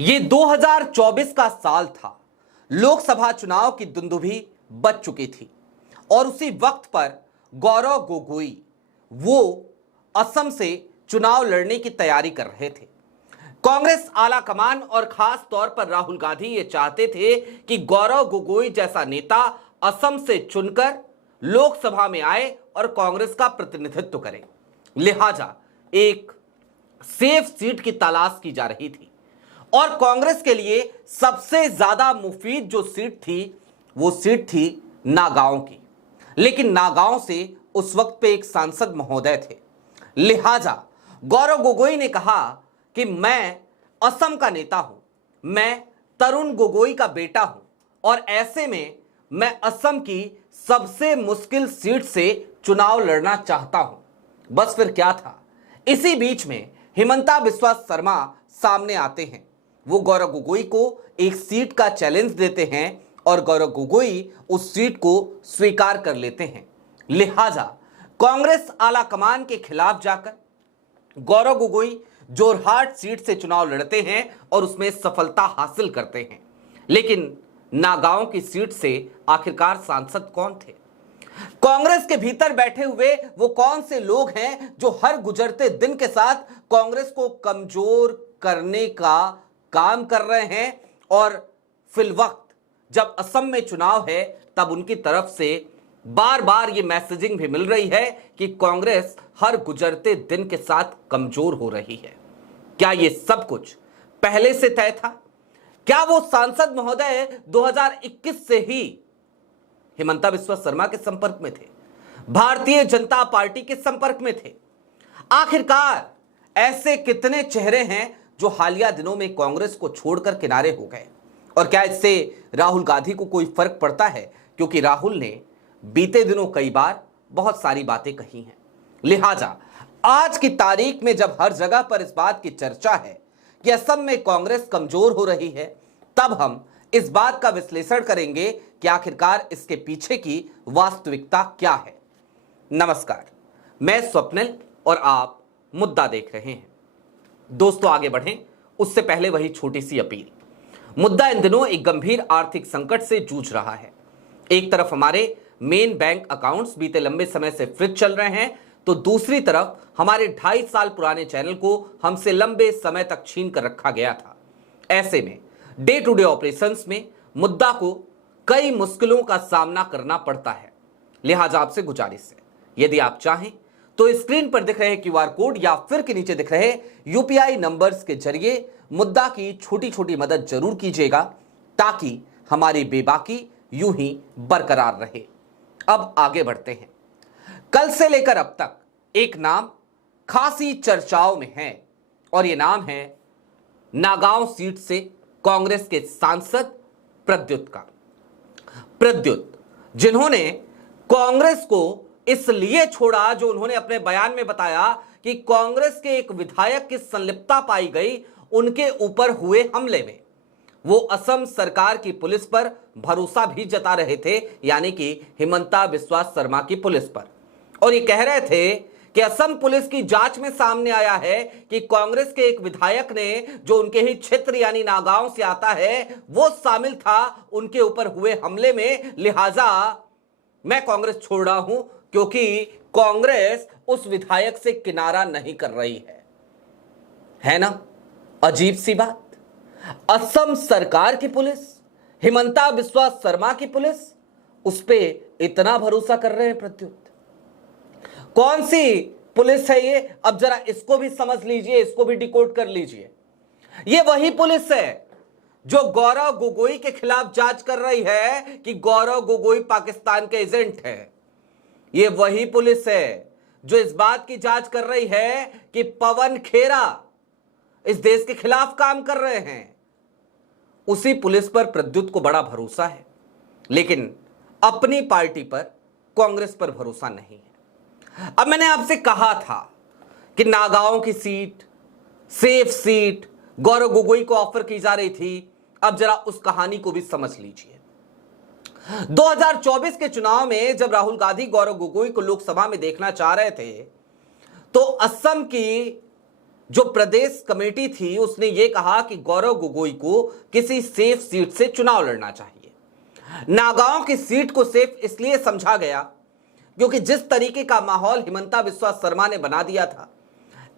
ये 2024 का साल था। लोकसभा चुनाव की दुंदुभी बज चुकी थी और उसी वक्त पर गौरव गोगोई वो असम से चुनाव लड़ने की तैयारी कर रहे थे। कांग्रेस आला कमान और खास तौर पर राहुल गांधी ये चाहते थे कि गौरव गोगोई जैसा नेता असम से चुनकर लोकसभा में आए और कांग्रेस का प्रतिनिधित्व करे। लिहाजा एक सेफ सीट की तलाश की जा रही थी और कांग्रेस के लिए सबसे ज्यादा मुफीद जो सीट थी वो सीट थी नागांव की। लेकिन नागांव से उस वक्त पे एक सांसद महोदय थे। लिहाजा गौरव गोगोई ने कहा कि मैं असम का नेता हूं, मैं तरुण गोगोई का बेटा हूं और ऐसे में मैं असम की सबसे मुश्किल सीट से चुनाव लड़ना चाहता हूं। बस फिर क्या था, इसी बीच में हिमंता बिस्वा शर्मा सामने आते हैं। वो गौरव गोगोई को एक सीट का चैलेंज देते हैं और गौरव गोगोई उस सीट को स्वीकार कर लेते हैं। लिहाजा कांग्रेस आला कमान के खिलाफ जाकर गौरव गोगोई जोरहाट सीट से चुनाव लड़ते हैं और उसमें सफलता हासिल करते हैं। लेकिन नागांव की सीट से आखिरकार सांसद कौन थे? कांग्रेस के भीतर बैठे हुए वो कौन से लोग हैं जो हर गुजरते दिन के साथ कांग्रेस को कमजोर करने का काम कर रहे हैं और फिलवक्त जब असम में चुनाव है तब उनकी तरफ से बार बार ये मैसेजिंग भी मिल रही है कि कांग्रेस हर गुजरते दिन के साथ कमजोर हो रही है। क्या ये सब कुछ पहले से तय था? क्या वो सांसद महोदय 2021 से ही हिमंता बिस्वा शर्मा के संपर्क में थे, भारतीय जनता पार्टी के संपर्क में थे? आखिरकार ऐसे कितने चेहरे हैं जो हालिया दिनों में कांग्रेस को छोड़कर किनारे हो गए? और क्या इससे राहुल गांधी को कोई फर्क पड़ता है? क्योंकि राहुल ने बीते दिनों कई बार बहुत सारी बातें कही हैं। लिहाजा आज की तारीख में जब हर जगह पर इस बात की चर्चा है कि असम में कांग्रेस कमजोर हो रही है, तब हम इस बात का विश्लेषण करेंगे कि आखिरकार इसके पीछे की वास्तविकता क्या है। नमस्कार, मैं स्वप्निल और आप मुद्दा देख रहे हैं। दोस्तों आगे बढ़ें उससे पहले वही छोटी सी अपील। मुद्दा इन दिनों एक गंभीर आर्थिक संकट से जूझ रहा है। एक तरफ हमारे मेन बैंक अकाउंट्स बीते लंबे समय से फ्रीज चल रहे हैं, तो दूसरी तरफ हमारे 2.5 साल पुराने चैनल को हमसे लंबे समय तक छीन कर रखा गया था। ऐसे में डे टू डे ऑपरेशंस में मुद्दा को कई मुश्किलों का सामना करना पड़ता है। लिहाजा आपसे गुजारिश है, यदि आप चाहें तो स्क्रीन पर दिख रहे क्यूआर कोड या फिर के नीचे दिख रहे यूपीआई नंबर्स के जरिए मुद्दा की छोटी छोटी मदद जरूर कीजिएगा, ताकि हमारी बेबाकी यूं ही बरकरार रहे। अब आगे बढ़ते हैं। कल से लेकर अब तक एक नाम खासी चर्चाओं में है और यह नाम है नागांव सीट से कांग्रेस के सांसद प्रद्युत का। प्रद्युत जिन्होंने कांग्रेस को इसलिए छोड़ा, जो उन्होंने अपने बयान में बताया कि कांग्रेस के एक विधायक की संलिप्तता पाई गई उनके ऊपर हुए हमले में। वो असम सरकार की पुलिस पर भरोसा भी जता रहे थे, यानी कि हिमंता बिस्वा शर्मा की पुलिस पर, और ये कह रहे थे कि असम पुलिस की जांच में सामने आया है कि कांग्रेस के एक विधायक ने, जो उनके ही क्षेत्र यानी नागांव से आता है, वो शामिल था उनके ऊपर हुए हमले में। लिहाजा मैं कांग्रेस छोड़ रहा हूं क्योंकि कांग्रेस उस विधायक से किनारा नहीं कर रही है ना? अजीब सी बात। असम सरकार की पुलिस, हिमंता बिस्वा शर्मा की पुलिस, उस पे इतना भरोसा कर रहे हैं प्रद्युत। कौन सी पुलिस है ये? अब जरा इसको भी समझ लीजिए, इसको भी डिकोड कर लीजिए। ये वही पुलिस है जो गौरव गोगोई के खिलाफ जांच कर रही है कि गौरव गोगोई पाकिस्तान के एजेंट है। ये वही पुलिस है जो इस बात की जांच कर रही है कि पवन खेरा इस देश के खिलाफ काम कर रहे हैं। उसी पुलिस पर प्रद्युत को बड़ा भरोसा है, लेकिन अपनी पार्टी पर, कांग्रेस पर भरोसा नहीं है। अब मैंने आपसे कहा था कि नागांव की seat, safe seat Gaurav Gogoi को ऑफर की जा रही थी। अब जरा उस कहानी को भी समझ लीजिए। 2024 के चुनाव में जब राहुल गांधी गौरव गोगोई को लोकसभा में देखना चाह रहे थे, तो असम की जो प्रदेश कमेटी थी उसने यह कहा कि गौरव गोगोई को किसी सेफ सीट से चुनाव लड़ना चाहिए। नागांव की सीट को सेफ इसलिए समझा गया क्योंकि जिस तरीके का माहौल हिमंता बिस्वा शर्मा ने बना दिया था,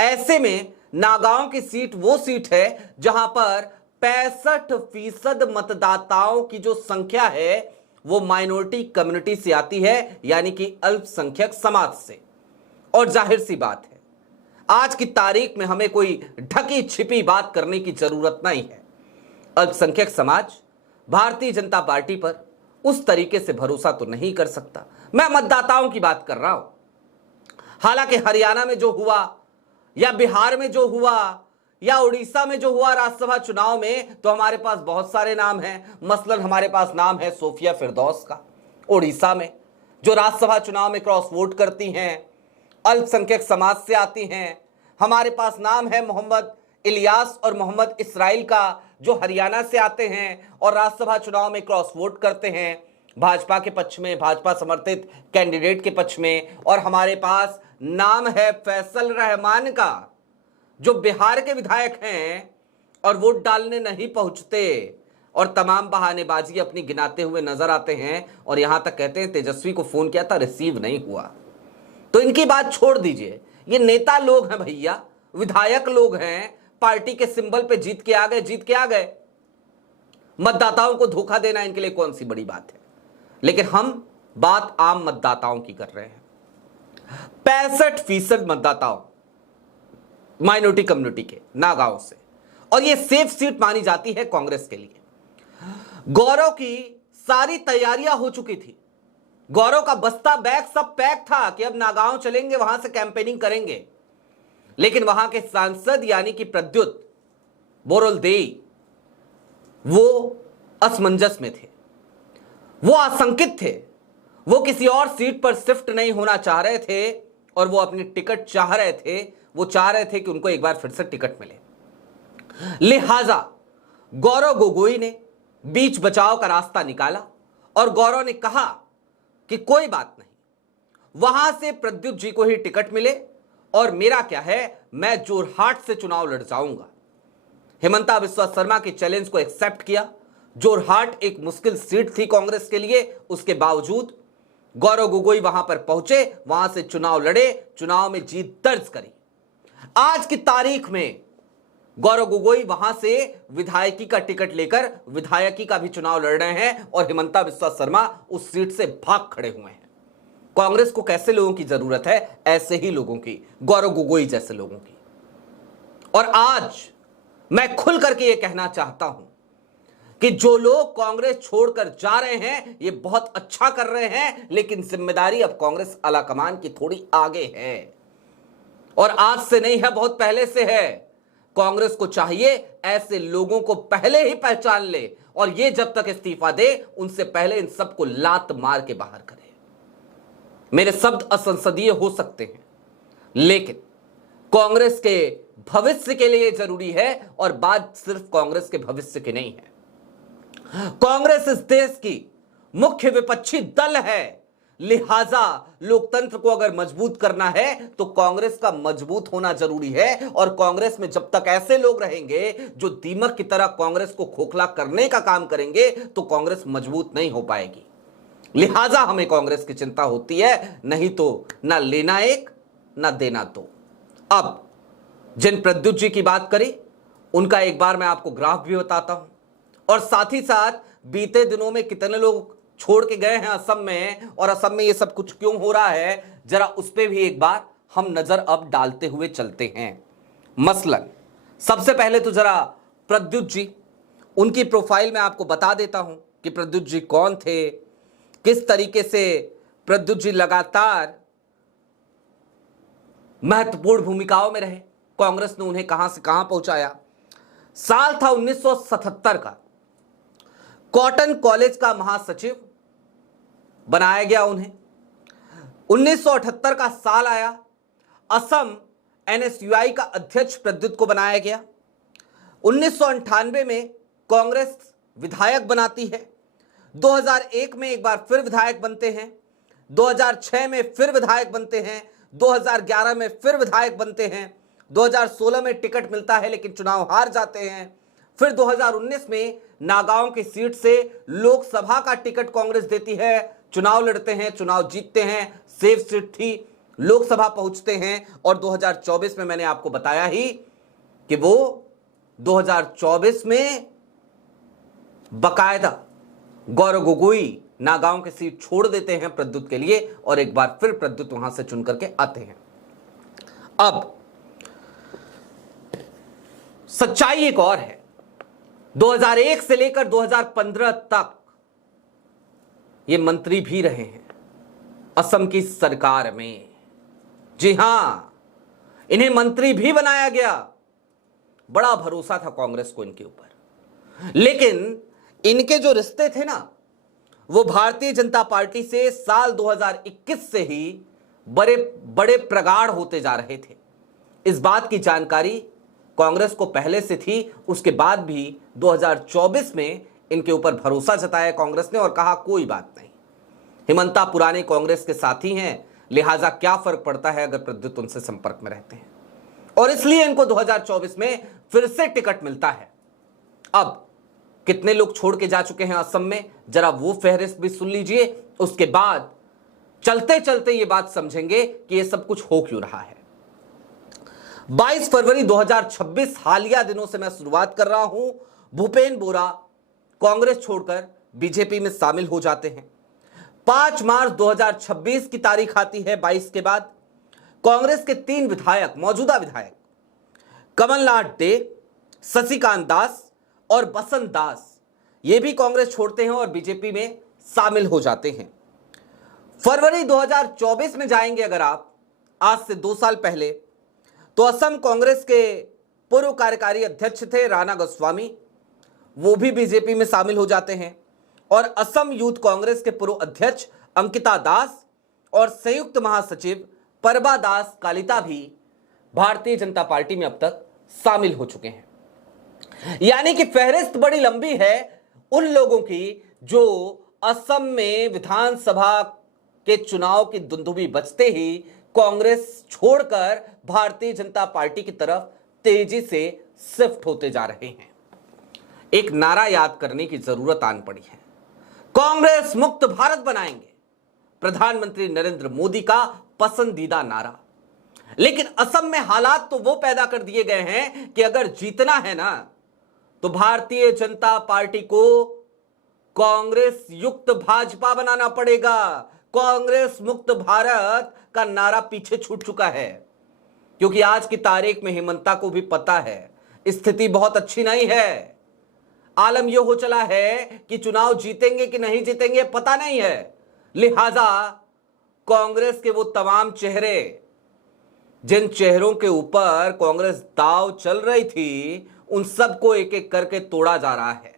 ऐसे में नागांव की सीट वो सीट है जहां पर 65% मतदाताओं की जो संख्या है वो माइनॉरिटी कम्युनिटी से आती है, यानी कि अल्पसंख्यक समाज से। और जाहिर सी बात है, आज की तारीख में हमें कोई ढकी छिपी बात करने की जरूरत नहीं है। अल्पसंख्यक समाज भारतीय जनता पार्टी पर उस तरीके से भरोसा तो नहीं कर सकता। मैं मतदाताओं की बात कर रहा हूं। हालांकि हरियाणा में जो हुआ या बिहार में जो हुआ या उड़ीसा में जो हुआ राज्यसभा चुनाव में, तो हमारे पास बहुत सारे नाम हैं। मसलन हमारे पास नाम है सोफिया फिरदौस का, उड़ीसा में, जो राज्यसभा चुनाव में क्रॉस वोट करती हैं, अल्पसंख्यक समाज से आती हैं। हमारे पास नाम है मोहम्मद इलियास और मोहम्मद इसराइल का, जो हरियाणा से आते हैं और राज्यसभा चुनाव में क्रॉस वोट करते हैं भाजपा के पक्ष में, भाजपा समर्थित कैंडिडेट के पक्ष में। और हमारे पास नाम है फैसल रहमान का, जो बिहार के विधायक हैं और वोट डालने नहीं पहुंचते और तमाम बहानेबाजी अपनी गिनाते हुए नजर आते हैं और यहां तक कहते हैं तेजस्वी को फोन किया था, रिसीव नहीं हुआ। तो इनकी बात छोड़ दीजिए, ये नेता लोग हैं भैया, विधायक लोग हैं, पार्टी के सिंबल पे जीत के आ गए। मतदाताओं को धोखा देना इनके लिए कौन सी बड़ी बात है। लेकिन हम बात आम मतदाताओं की कर रहे हैं। 65% मतदाताओं माइनॉरिटी कम्युनिटी के नागांव से, और यह सेफ सीट मानी जाती है कांग्रेस के लिए। गौरव की सारी तैयारियां हो चुकी थी, गौरव का बस्ता बैग सब पैक था कि अब नागांव चलेंगे, वहां से कैंपेनिंग करेंगे। लेकिन वहां के सांसद यानी कि प्रद्युत बोरदोलोई वो असमंजस में थे, वो आशंकित थे, वो किसी और सीट पर शिफ्ट नहीं होना चाह रहे थे और वो अपनी टिकट चाह रहे थे। वो चाह रहे थे कि उनको एक बार फिर से टिकट मिले। लिहाजा गौरव गोगोई ने बीच बचाव का रास्ता निकाला और गौरव ने कहा कि कोई बात नहीं, वहां से प्रद्युत जी को ही टिकट मिले और मेरा क्या है, मैं जोरहाट से चुनाव लड़ जाऊंगा। हिमंता बिस्वा शर्मा के चैलेंज को एक्सेप्ट किया। जोरहाट एक मुश्किल सीट थी कांग्रेस के लिए, उसके बावजूद गौरव गोगोई वहां पर पहुंचे, वहां से चुनाव लड़े, चुनाव में जीत दर्ज करी। आज की तारीख में गौरव गोगोई वहां से विधायकी का टिकट लेकर विधायकी का भी चुनाव लड़ रहे हैं और हिमंता बिस्वा शर्मा उस सीट से भाग खड़े हुए हैं। कांग्रेस को कैसे लोगों की जरूरत है, ऐसे ही लोगों की, गौरव गोगोई जैसे लोगों की। और आज मैं खुल करके यह कहना चाहता हूं कि जो लोग कांग्रेस छोड़कर जा रहे हैं ये बहुत अच्छा कर रहे हैं, लेकिन जिम्मेदारी अब कांग्रेस आलाकमान की थोड़ी आगे है और आज से नहीं है, बहुत पहले से है। कांग्रेस को चाहिए ऐसे लोगों को पहले ही पहचान ले और ये जब तक इस्तीफा दे उनसे पहले इन सबको लात मार के बाहर करे। मेरे शब्द असंसदीय हो सकते हैं, लेकिन कांग्रेस के भविष्य के लिए जरूरी है और बात सिर्फ कांग्रेस के भविष्य की नहीं है। कांग्रेस इस देश की मुख्य विपक्षी दल है, लिहाजा लोकतंत्र को अगर मजबूत करना है तो कांग्रेस का मजबूत होना जरूरी है। और कांग्रेस में जब तक ऐसे लोग रहेंगे जो दीमक की तरह कांग्रेस को खोखला करने का काम करेंगे तो कांग्रेस मजबूत नहीं हो पाएगी। लिहाजा हमें कांग्रेस की चिंता होती है, नहीं तो ना लेना एक ना देना दो। अब जिन प्रद्युत जी की बात करी उनका एक बार मैं आपको ग्राफ भी बताता हूं और साथ ही साथ बीते दिनों में कितने लोग छोड़ के गए हैं असम में और असम में ये सब कुछ क्यों हो रहा है, जरा उस पर भी एक बार हम नजर अब डालते हुए चलते हैं। मसलन सबसे पहले तो जरा प्रद्युत जी, उनकी प्रोफाइल में आपको बता देता हूं कि प्रद्युत जी कौन थे, किस तरीके से प्रद्युत जी लगातार महत्वपूर्ण भूमिकाओं में रहे, कांग्रेस ने उन्हें कहां से कहां पहुंचाया। साल था 1977 का, कॉटन कॉलेज का महासचिव बनाया गया उन्हें। 1978 का साल आया, असम NSUI का अध्यक्ष प्रद्युत को बनाया गया। 1998 में कांग्रेस विधायक बनाती है, 2001 में एक बार फिर विधायक बनते हैं, 2006 में फिर विधायक बनते हैं, 2011 में फिर विधायक बनते हैं, 2016 में टिकट मिलता है लेकिन चुनाव हार जाते हैं। फिर 2019 में नागांव की सीट से लोकसभा का टिकट कांग्रेस देती है, चुनाव लड़ते हैं, चुनाव जीतते हैं, सेफ सीट थी, लोकसभा पहुंचते हैं। और 2024 में मैंने आपको बताया ही कि वो 2024 में बकायदा गौरव गोगोई नागांव की सीट छोड़ देते हैं प्रद्युत के लिए और एक बार फिर प्रद्युत वहां से चुन करके आते हैं। अब सच्चाई एक और है, 2001 से लेकर 2015 तक ये मंत्री भी रहे हैं असम की सरकार में। जी हां, इन्हें मंत्री भी बनाया गया। बड़ा भरोसा था कांग्रेस को इनके ऊपर, लेकिन इनके जो रिश्ते थे ना, वो भारतीय जनता पार्टी से साल 2021 से ही बड़े बड़े प्रगाढ़ होते जा रहे थे। इस बात की जानकारी कांग्रेस को पहले से थी। उसके बाद भी 2024 में इनके ऊपर भरोसा जताया कांग्रेस ने और कहा कोई बात नहीं, हिमंता पुराने कांग्रेस के साथी हैं, लिहाजा क्या फर्क पड़ता है अगर प्रद्युत उनसे संपर्क में रहते हैं। और इसलिए इनको 2024 में फिर से टिकट मिलता है। अब कितने लोग छोड़ के जा चुके हैं असम में, जरा वो फहरिस्त भी सुन लीजिए, उसके बाद चलते चलते ये बात समझेंगे कि ये सब कुछ हो क्यों रहा है। 22 फरवरी 2026 हालिया दिनों से मैं शुरुआत कर रहा हूं। भूपेन बोरा कांग्रेस छोड़कर बीजेपी में शामिल हो जाते हैं। 5 मार्च 2026 की तारीख आती है। 22 के बाद कांग्रेस के 3 विधायक, मौजूदा विधायक कमलनाथ डे, शशिकांत दास और बसंत दास, ये भी कांग्रेस छोड़ते हैं और बीजेपी में शामिल हो जाते हैं। फरवरी 2024 में जाएंगे अगर आप, आज से 2 साल पहले, तो असम कांग्रेस के पूर्व कार्यकारी अध्यक्ष थे राणा गोस्वामी, वो भी बीजेपी में शामिल हो जाते हैं। और असम यूथ कांग्रेस के पूर्व अध्यक्ष अंकिता दास और संयुक्त महासचिव परबा दास कालिता भी भारतीय जनता पार्टी में अब तक शामिल हो चुके हैं। यानी कि फहरिस्त बड़ी लंबी है उन लोगों की जो असम में विधानसभा के चुनाव की धुंधुमी बजते ही कांग्रेस छोड़कर भारतीय जनता पार्टी की तरफ तेजी से शिफ्ट होते जा रहे हैं। एक नारा याद करने की जरूरत आन पड़ी है, कांग्रेस मुक्त भारत बनाएंगे, प्रधानमंत्री नरेंद्र मोदी का पसंदीदा नारा। लेकिन असम में हालात तो वो पैदा कर दिए गए हैं कि अगर जीतना है ना, तो भारतीय जनता पार्टी को कांग्रेस युक्त भाजपा बनाना पड़ेगा। कांग्रेस मुक्त भारत का नारा पीछे छूट चुका है, क्योंकि आज की तारीख में हिमंता को भी पता है स्थिति बहुत अच्छी नहीं है। आलम यह हो चला है कि चुनाव जीतेंगे कि नहीं जीतेंगे पता नहीं है। लिहाजा कांग्रेस के वो तमाम चेहरे, जिन चेहरों के ऊपर कांग्रेस दाव चल रही थी, उन सबको एक एक करके तोड़ा जा रहा है।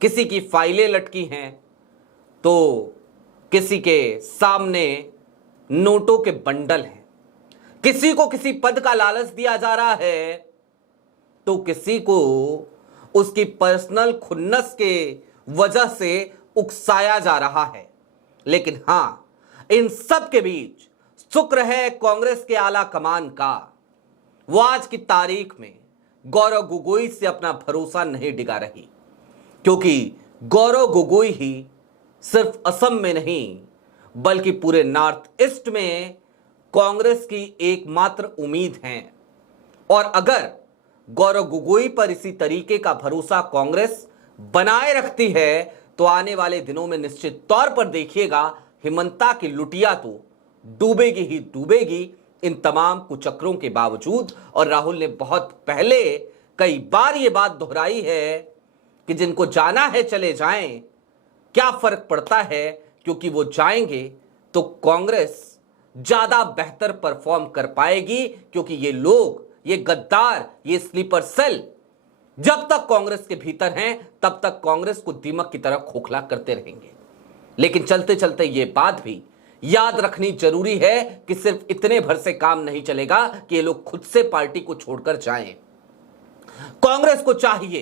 किसी की फाइलें लटकी हैं, तो किसी के सामने नोटों के बंडल हैं, किसी को किसी पद का लालच दिया जा रहा है, तो किसी को उसकी पर्सनल खुन्नस के वजह से उकसाया जा रहा है। लेकिन हां, इन सब के बीच शुक्र है कांग्रेस के आला कमान का, वो आज की तारीख में गौरव गोगोई से अपना भरोसा नहीं डिगा रही, क्योंकि गौरव गोगोई ही सिर्फ असम में नहीं बल्कि पूरे नॉर्थ ईस्ट में कांग्रेस की एकमात्र उम्मीद हैं। और अगर गौरव गोगोई पर इसी तरीके का भरोसा कांग्रेस बनाए रखती है, तो आने वाले दिनों में निश्चित तौर पर देखिएगा हिमंता की लुटिया तो डूबेगी ही डूबेगी इन तमाम कुचक्रों के बावजूद। और राहुल ने बहुत पहले कई बार यह बात दोहराई है कि जिनको जाना है चले जाएं, क्या फर्क पड़ता है, क्योंकि वो जाएंगे तो कांग्रेस ज्यादा बेहतर परफॉर्म कर पाएगी, क्योंकि ये लोग, ये गद्दार, ये स्लीपर सेल जब तक कांग्रेस के भीतर हैं तब तक कांग्रेस को दीमक की तरह खोखला करते रहेंगे। लेकिन चलते चलते ये बात भी याद रखनी जरूरी है कि सिर्फ इतने भर से काम नहीं चलेगा कि ये लोग खुद से पार्टी को छोड़कर जाएं। कांग्रेस को चाहिए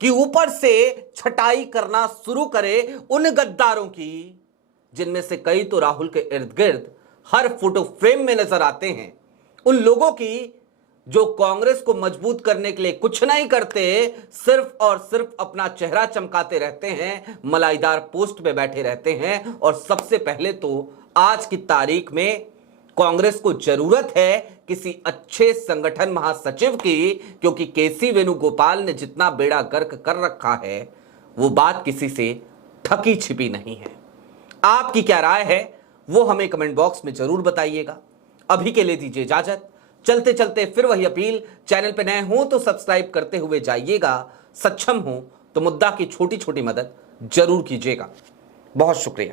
कि ऊपर से छटाई करना शुरू करे उन गद्दारों की, जिनमें से कई तो राहुल के इर्द गिर्द हर फोटो फ्रेम में नजर आते हैं, उन लोगों की जो कांग्रेस को मजबूत करने के लिए कुछ नहीं करते, सिर्फ और सिर्फ अपना चेहरा चमकाते रहते हैं, मलाईदार पोस्ट पे बैठे रहते हैं। और सबसे पहले तो आज की तारीख में कांग्रेस को जरूरत है किसी अच्छे संगठन महासचिव की, क्योंकि केसी वेणुगोपाल ने जितना बेड़ा गर्क कर रखा है वो बात किसी से ठकी छिपी नहीं है। आपकी क्या राय है वो हमें कमेंट बॉक्स में जरूर बताइएगा। अभी के लिए दीजिए इजाजत। चलते चलते फिर वही अपील, चैनल पे नए हो तो सब्सक्राइब करते हुए जाइएगा, सक्षम हो तो मुद्दा की छोटी छोटी मदद जरूर कीजिएगा। बहुत शुक्रिया।